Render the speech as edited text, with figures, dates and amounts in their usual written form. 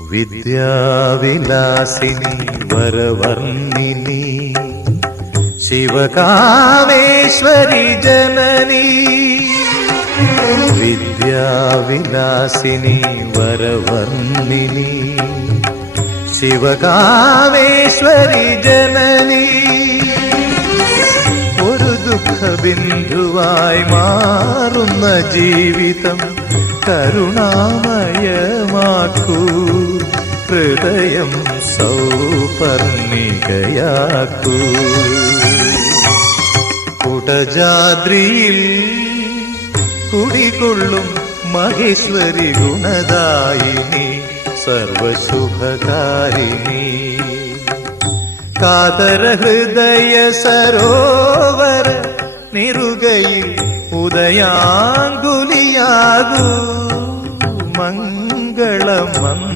വിദ്യാവിലാസിനി വരവർണ്ണിനി ശിവകാമേശ്വരി ജനനി. വിദ്യാവിലാസിനി വരവർണ്ണിനി ശിവകാമേശ്വരി ജനനി. ഒരു ദുഃഖബിന്ദുവായി മാറുന്ന ജീവിതം കരുണാമയമാക്കൂ, ഹൃദയം സൗപർണികയാക്കൂ. കുടജാദ്രിയിൽ കുടികൊള്ളും മഹേശ്വരി ഗുണദായിനി സർവശുഭകാരിണി. കാതര ഹൃദയ സരോവര നിറുകയിൽ ഉദയാങ്കുലിയാകൂ, മംഗളമന്ത്രമേ